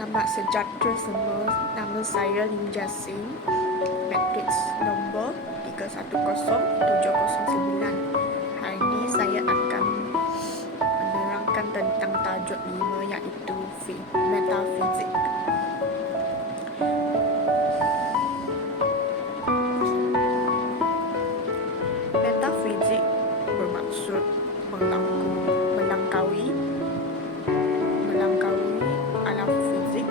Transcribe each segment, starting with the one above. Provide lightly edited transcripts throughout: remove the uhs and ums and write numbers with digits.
Nama sejahtera semua, nama saya Linja Singh, matriks nombor 310709. Hari ini saya akan menerangkan tentang tajuk 5 iaitu metafizik. Metafizik bermaksud melangkaui alam fizik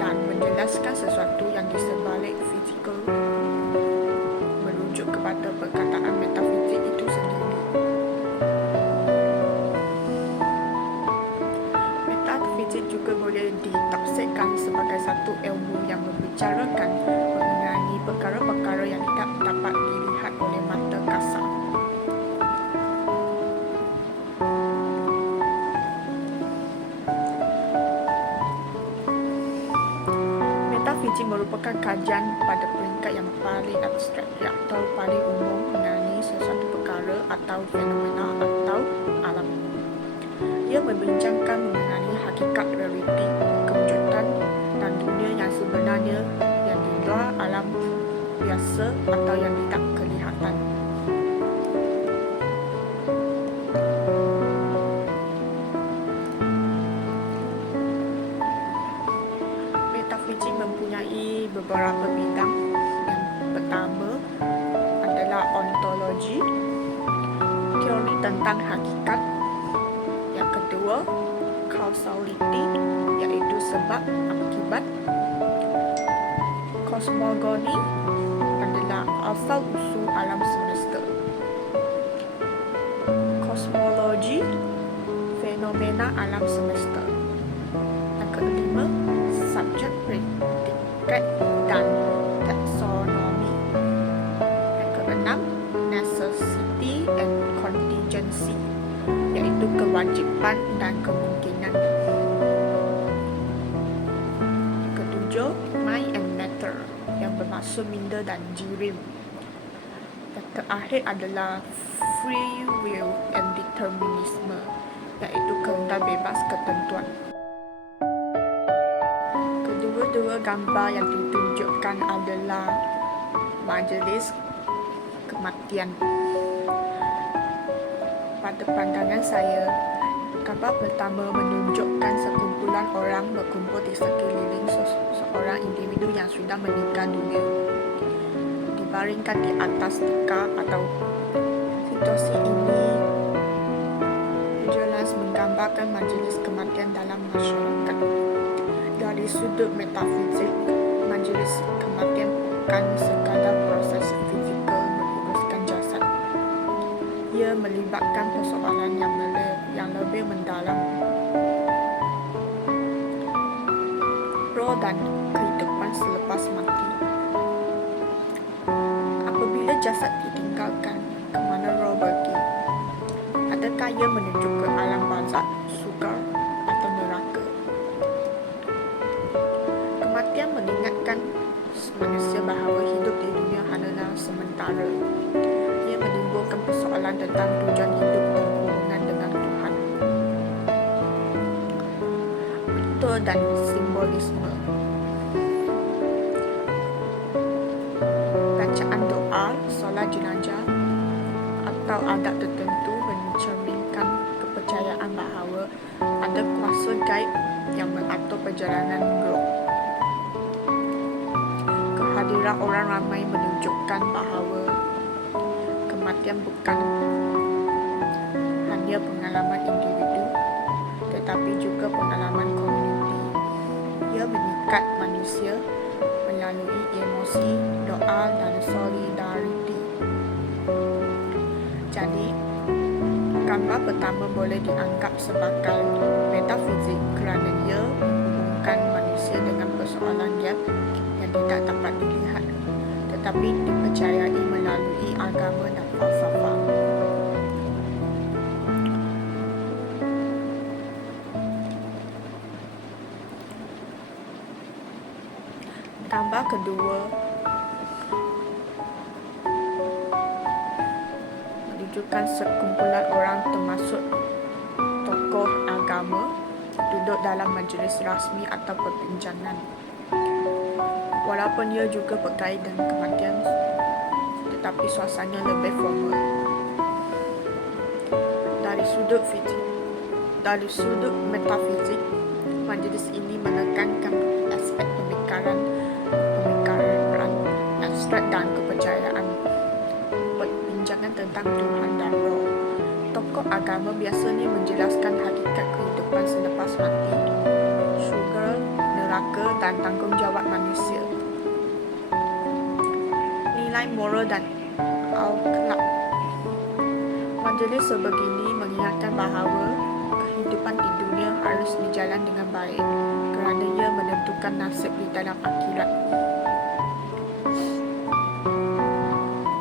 dan menjelaskan sesuatu yang di sebalik fizikal, merujuk kepada perkataan metafizik itu sendiri. Metafizik juga boleh ditafsirkan sebagai satu ilmu yang membicarakan mengenai perkara-perkara yang tidak dapat dilihat oleh mata kasar. Metafizik merupakan kajian pada peringkat yang paling abstrak atau paling umum mengenai sesuatu perkara atau fenomena atau alam. Ia membincangkan mengenai hakikat realiti, kewujudan dan dunia yang sebenarnya yang di luar alam biasa atau yang tidak kelihatan. Metafizik mempunyai beberapa bidang. Yang pertama adalah ontologi, teori tentang hakikat. Yang kedua, causality, iaitu sebab akibat. Kosmogoni adalah asal-usul alam semesta. Kosmologi, fenomena alam semesta. Yang kelima, subjek predikat dan taksonomi. Yang keenam, necessity and contingency, iaitu kewajipan dan kemungkinan. Yang ketujuh, mind and matter, yang bermaksud minda dan jirim. Yang terakhir adalah free will and determinism, iaitu kehendak bebas ketentuan. Kedua gambar yang ditunjukkan adalah majlis kematian. Pada pandangan saya, gambar pertama menunjukkan sekumpulan orang berkumpul di sekeliling seorang individu yang sudah meninggal dunia, dibaringkan di atas tikar atau situasi ini jelas menggambarkan majlis kematian dalam masyarakat. Dari sudut metafizik, majlis kematian bukan sekadar proses fizikal menguruskan jasad. Ia melibatkan persoalan yang lebih mendalam. Roh dan kehidupan selepas mati. Apabila jasad ditinggalkan, ke mana roh pergi? Adakah ia menuju ke alam barzakh, surga atau neraka? Kematian mengingatkan manusia bahawa hidup di dunia hanyalah sementara. Ia menimbulkan persoalan tentang tujuan hidup dan hubungan dengan Tuhan. Ritual dan simbolisme. Bacaan doa, solat jenazah atau adat tertentu mencerminkan kepercayaan bahawa ada kuasa gaib yang mengatur perjalanan roh. Kehadiran orang ramai menunjukkan bahawa kematian bukan hanya pengalaman individu tetapi juga pengalaman komuniti. Ia mengikat manusia melalui emosi, doa dan solidariti. Jadi, gambar pertama boleh dianggap sebagai metafizik kerana ia menghubungkan manusia dengan persoalan yang tidak dapat dilihat tetapi dipercayai melalui agama dan falsafah. Gambar kedua menunjukkan sekumpulan orang termasuk tokoh agama duduk dalam majlis rasmi atau perbincangan. Walaupun ia juga berkait dengan kematian, tetapi suasana lebih formal. Dari sudut metafizik, majlis ini menekankan aspek pemikiran abstrak dan kepercayaan. Perbincangan tentang Tuhan dan roh. Tokoh agama biasanya menjelaskan hakikat kehidupan selepas mati, syurga, neraka, dan tanggungjawab manusia. Nilai moral dan akhlak. Majlis sebegini mengingatkan bahawa kehidupan di dunia harus dijalan dengan baik kerana ia menentukan nasib di dalam akhirat.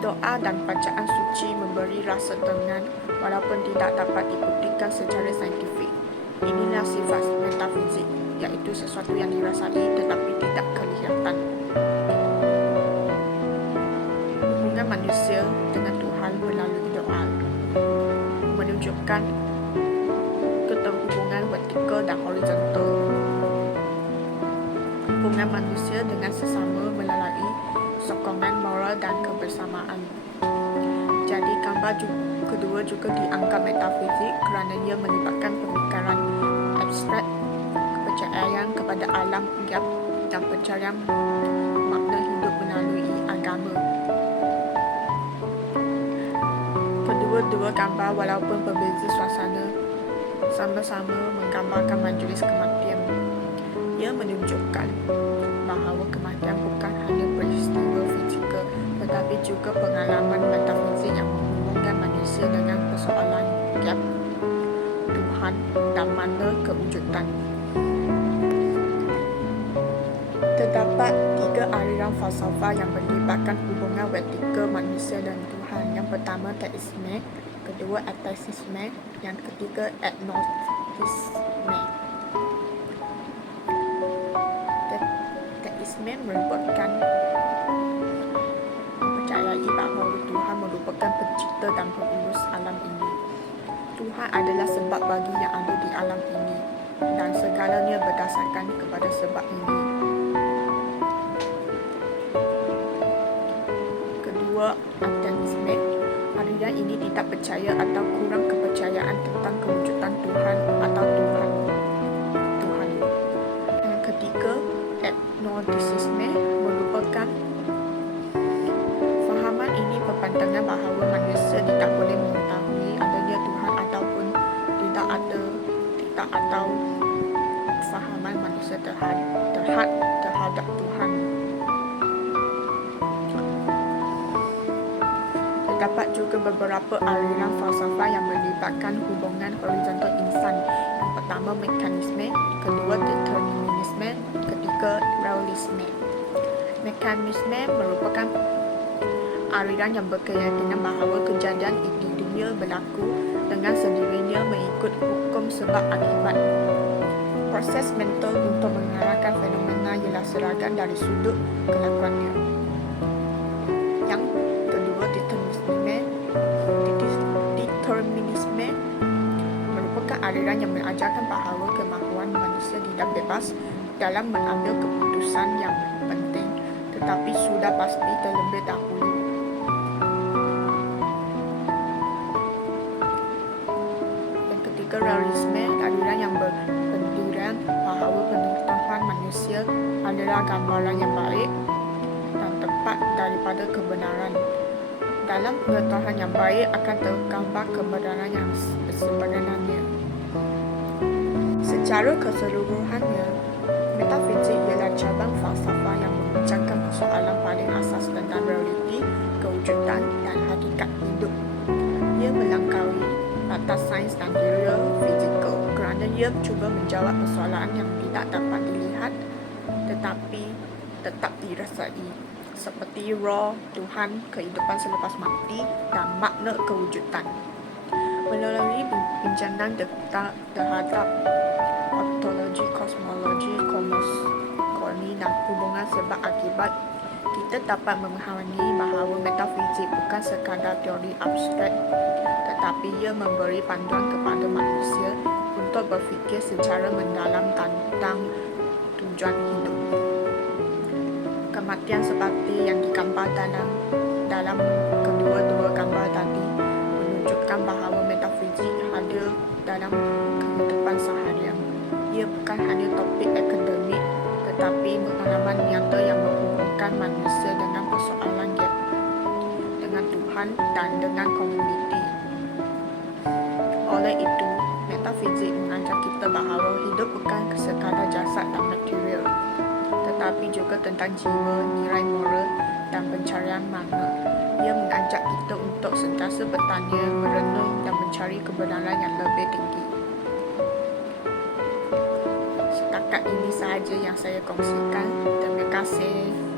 Doa dan bacaan suci memberi rasa tenang walaupun tidak dapat dibuktikan secara saintifik. Inilah sifat metafizik, iaitu sesuatu yang dirasai tetapi tidak kelihatan. Hubungan manusia dengan Tuhan melalui doa menunjukkan keterhubungan vertikal dan horizontal. Hubungan manusia dengan sesama melalui sokongan moral dan kebersamaan. Jadi gambar kedua juga dianggap metafizik kerana ia melibatkan pemikiran abstrak, kepercayaan kepada alam gaib dan pencarian makna hidup melalui agama. Kedua-dua gambar walaupun berbeza suasana sama-sama menggambarkan majlis kematian. Ia menunjukkan bahawa kematian bukan hanya peristiwa fizikal tetapi juga pengalaman metafizik yang menghubungkan manusia dengan persoalan gaib, Tuhan dan makna kewujudan. Terdapat 3 aliran falsafah yang melibatkan hubungan vertikal manusia dan Tuhan. Yang pertama teisme, kedua ateisme, yang ketiga agnostisme. Teisme merupakan mempercayai bahawa Tuhan merupakan pencipta dan pengurus alam ini. Tuhan adalah sebab bagi yang ada di alam ini dan segalanya berdasarkan kepada sebab ini. Kedua, ateisme. Aliran ini tidak percaya atau kurang kepercayaan tentang kewujudan Tuhan atau Tuhan. Yang ketiga, agnostisme merupakan fahaman ini berpandangan bahawa manusia tidak boleh mengetahui adanya Tuhan ataupun tidak atau fahaman manusia terhadap Tuhan. Terdapat juga beberapa aliran falsafah yang melibatkan hubungan horizontal insan. Yang pertama mekanisme, kedua determinisme, ketiga realisme. Mekanisme merupakan aliran yang berkeyakinan bahawa kejadian di dunia berlaku dengan sendirinya mengikut hukum sebab akibat. Proses mental untuk mengarahkan fenomena ialah seragam dari sudut kelakuannya. Yang kedua determinisme merupakan aliran yang mengajarkan bahawa kemahuan manusia tidak bebas dalam mengambil keputusan yang penting tetapi sudah pasti terlebih dahulu. Yang ketiga realisme, aliran yang berpendirian bahawa pengetahuan manusia adalah gambaran yang baik dan tepat daripada kebenaran. Dalam pengetahuan yang baik akan tergambar kebenaran yang sebenarnya. Secara keseluruhannya, metafizik ialah cabang falsafah yang membincangkan persoalan paling asas tentang realiti, kewujudan dan hakikat hidup. Ia melampaui batas sains dan real fizikal kerana ia cuba menjawab persoalan yang tidak dapat dilihat tetapi tetap dirasai, seperti roh, Tuhan, kehidupan selepas mati, dan makna kewujudan. Melalui bincangan terhadap ontologi, kosmologi, kosmologi dan hubungan sebab akibat, kita dapat memahami bahawa metafizik bukan sekadar teori abstrak, tetapi ia memberi panduan kepada manusia untuk berfikir secara mendalam tentang tujuan hidup. Kematian seperti yang digambar dalam kedua-dua gambar tadi menunjukkan bahawa metafizik hadir dalam kehidupan seharian. Ia bukan hanya topik akademik, tetapi pengalaman nyata yang menghubungkan manusia dengan persoalan dengan Tuhan dan dengan komuniti. Oleh itu, metafizik mengajak kita bahawa hidup bukan sekadar jasad dan material, tetapi juga tentang jiwa, nilai moral dan pencarian makna. Ia mengajak kita untuk sentiasa bertanya, merenung dan mencari kebenaran yang lebih tinggi. Setakat ini sahaja yang saya kongsikan. Terima kasih.